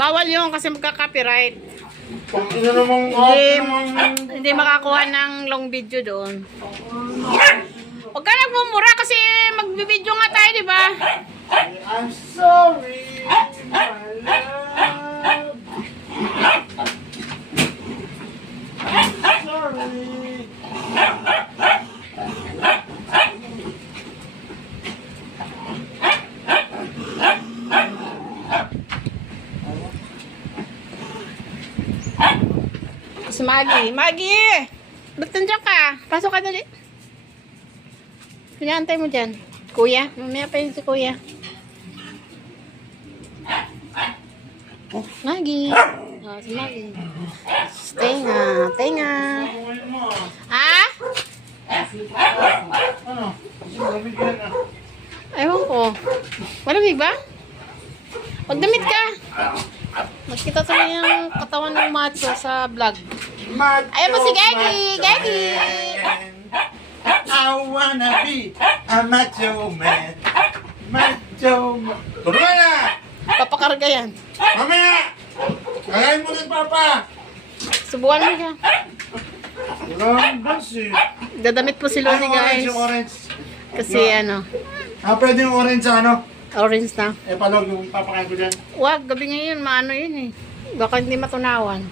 Bawal yun kasi magka-copyright. Ino namang Hindi makakuha ng long video doon. Huwag ka nagmumura kasi magbibideo nga tayo, di ba? I'm sorry, my love. I'm sorry. Si Maggie. Maggie! Ba't nandiyan ka? Pasok ka dali. Pinaantay mo dyan. Kuya. Mamaya pa yun si Kuya. Maggie. Oh, si Maggie. Tenga. Tenga. Ha? Ano? Malamig yan ah. Ewan ko. Malamig ba? Magdamit ka. Magkita sa yung katawan ng macho sa vlog. Ayan mo si Gagi. Gagi. I wanna be a macho man. Macho man. Tuloy na! Papakarga yan. Mamaya! Kagayin mo ng papa! Subukan mo siya. Walang bansi. Dadamit po si Loni, guys. Yung orange. Kasi ano, Pwede yung orange sa ano? orange na. Palog yung papakain ko dyan. Wag, gabi ngayon, maano yun eh. Baka hindi matunawan.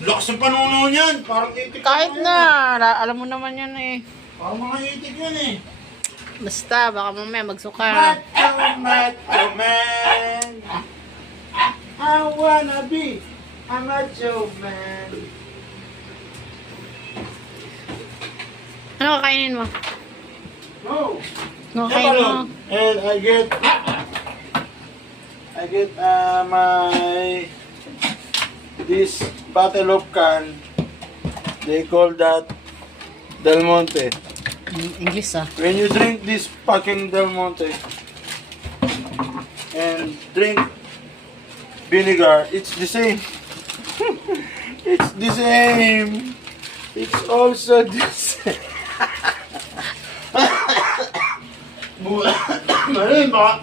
Lakas ng panuno niyan. Parang itik. Kahit na, alam mo naman yan eh. Parang mga itik yan eh. Basta, baka mamaya magsuka. Macho, macho man. I wanna be a macho man. Ano kakainin mo? No. Ano kakainin mo? And I get my this bottle of can. They call that Del Monte. English ah. When you drink this fucking Del Monte and drink vinegar, it's the same. It's the same. It's also the same. Marin, baka